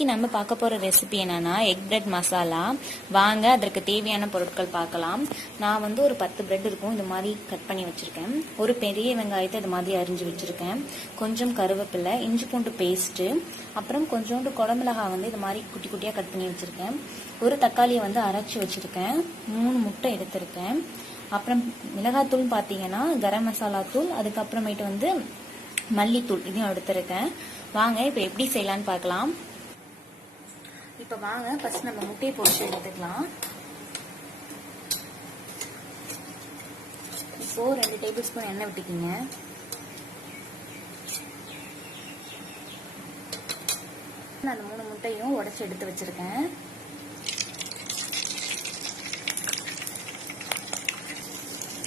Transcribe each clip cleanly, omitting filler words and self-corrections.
இன்னைக்கு நம்ம பார்க்க போகிற ரெசிபி என்னன்னா எக் பிரெட் மசாலா. வாங்க அதற்கு தேவையான பொருட்கள் பார்க்கலாம். நான் வந்து ஒரு 10 பிரெட் இருக்கும் இது மாதிரி கட் பண்ணி வச்சுருக்கேன். ஒரு பெரிய வெங்காயத்தை இது மாதிரி அரிஞ்சு வச்சுருக்கேன். கொஞ்சம் கருவேப்பிலை, இஞ்சி பூண்டு பேஸ்ட்டு, அப்புறம் கொஞ்சோண்டு குடமிளகாய் வந்து இது மாதிரி குட்டி குட்டியாக கட் பண்ணி வச்சுருக்கேன். ஒரு தக்காளியை வந்து அரைச்சி வச்சுருக்கேன். 3 முட்டை எடுத்திருக்கேன். அப்புறம் மிளகாத்தூள் பார்த்தீங்கன்னா கரம் மசாலா தூள், அதுக்கப்புறமேட்டு வந்து மல்லித்தூள் இதையும் எடுத்திருக்கேன். வாங்க இப்போ எப்படி செய்யலான்னு பார்க்கலாம். இப்போ வாங்க ஃபர்ஸ்ட் நம்ம முட்டையை பொரிச்சு எடுத்துக்கலாம். இப்போ 2 டேபிள் ஸ்பூன் எண்ணெய் விட்டுக்கிங்க. நான் அந்த 3 முட்டையும் உடைச்சு எடுத்து வச்சிருக்கேன்.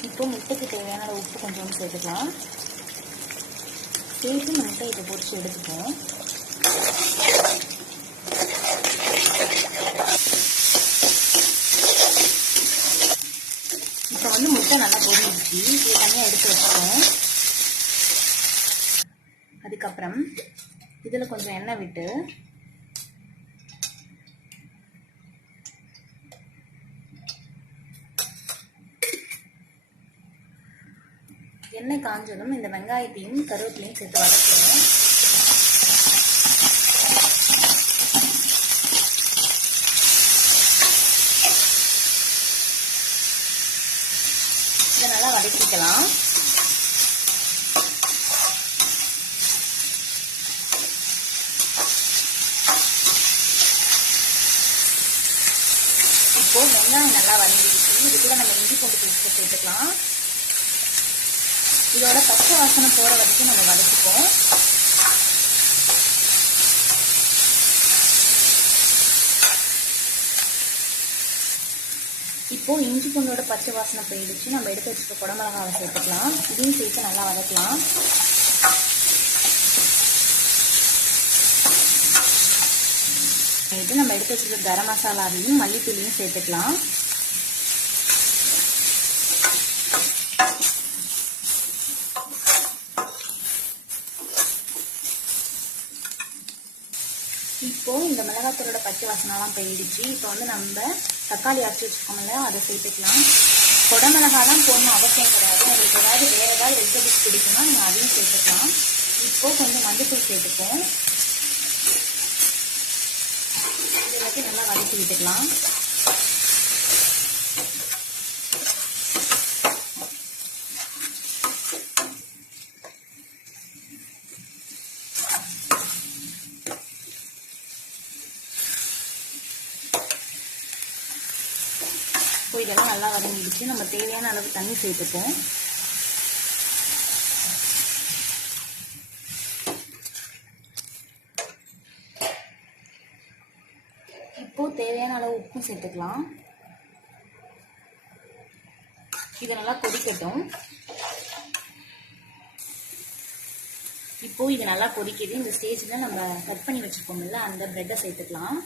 இப்போ முட்டைக்கு தேவையான உப்பு கொஞ்சம் சேர்த்துக்கலாம். சேர்த்து முட்டை இதை பொரிச்சு எடுத்துப்போம். இப்போ வந்து முட்டை நல்லா பொரிஞ்சிச்சு. இது தனியாக எடுத்து வச்சுப்போம். அதுக்கப்புறம் இதில் கொஞ்சம் எண்ணெய் விட்டு எண்ணெய் காஞ்சதும் இந்த வெங்காயத்தையும் கருவேப்பிலையும் சேர்த்து வதக்குவோம். இதை நல்லா வதக்கிக்கலாம். இப்போ வெங்காயம் நல்லா வதங்கிடுச்சு. இது கூட நம்ம இஞ்சி பூண்டு பேஸ்ட் சேர்த்துக்கலாம். இதோட பச்சை வாசனை போற வரைக்கும் நம்ம வதக்கிப்போம். இப்போ இஞ்சி பூண்டோட பச்சை வாசனை போயிடுச்சு. நம்ம எடுத்து வச்சுக்க குடமிளகாவை சேர்த்துக்கலாம். இதையும் சேர்த்து நல்லா வதக்கலாம். இது நம்ம எடுத்து வச்சுக்க கரம் மசாலாவையும் மல்லித்தூளையும் சேர்த்துக்கலாம். இப்போ இந்த மிளகாத்தூளோட பச்சை வாசனைலாம் போயிடுச்சு. இப்போ வந்து நம்ம தக்காளி அரைச்சி வச்சுக்கோம்ல, அதை சேர்த்துக்கலாம். குடமிளகா தான் போடணும் அவசியம் கிடையாது. உங்களுக்கு ஏதாவது வேற ஏதாவது வெஜிடபிள்ஸ் பிடிக்கும்னா நீங்கள் அதையும் சேர்த்துக்கலாம். இப்போ கொஞ்சம் மஞ்சள் சேர்த்துப்போம். இது எல்லாத்தையும் நல்லா வதக்கி விட்டுக்கலாம். இப்போ இதெல்லாம் நல்லா வதங்கிடுச்சு. நம்ம தேவையான அளவு தண்ணி சேர்த்துப்போம். இப்போ தேவையான அளவு உப்பும் சேர்த்துக்கலாம். இது நல்லா கொதிக்கட்டும். இப்போ இது நல்லா கொதிக்குது. இந்த ஸ்டேஜில் நம்ம கட் பண்ணி வச்சுருக்கோம்ல அந்த பிரெட்டை சேர்த்துக்கலாம்.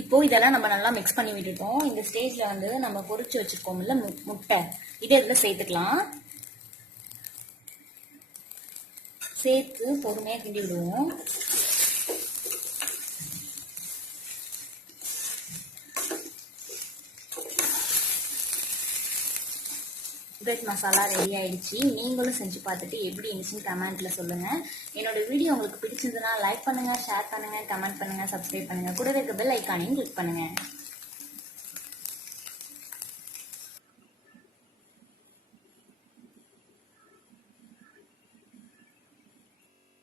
இப்போ இதெல்லாம் நம்ம நல்லா மிக்ஸ் பண்ணி விட்டுட்டோம். இந்த ஸ்டேஜ்ல வந்து நம்ம பொரிச்சு வச்சிருக்கோம்ல முட்டை, இதை இதுல சேர்த்துக்கலாம். சேர்த்து பொறுமையா கிண்டி விடுவோம். பிரெட் மசாலா ரெடி ஆயிடுச்சு. நீங்களும் செஞ்சு பார்த்துட்டு எப்படி இருந்துச்சுன்னு கமெண்ட்ல சொல்லுங்க. என்னோட வீடியோ உங்களுக்கு பிடிச்சிருந்ததுன்னா லைக் பண்ணுங்க, ஷேர் பண்ணுங்க, கமெண்ட் பண்ணுங்க, சப்ஸ்கிரைப் பண்ணுங்க. கூட இருக்க பெல் ஐக்கானையும் கிளிக் பண்ணுங்க.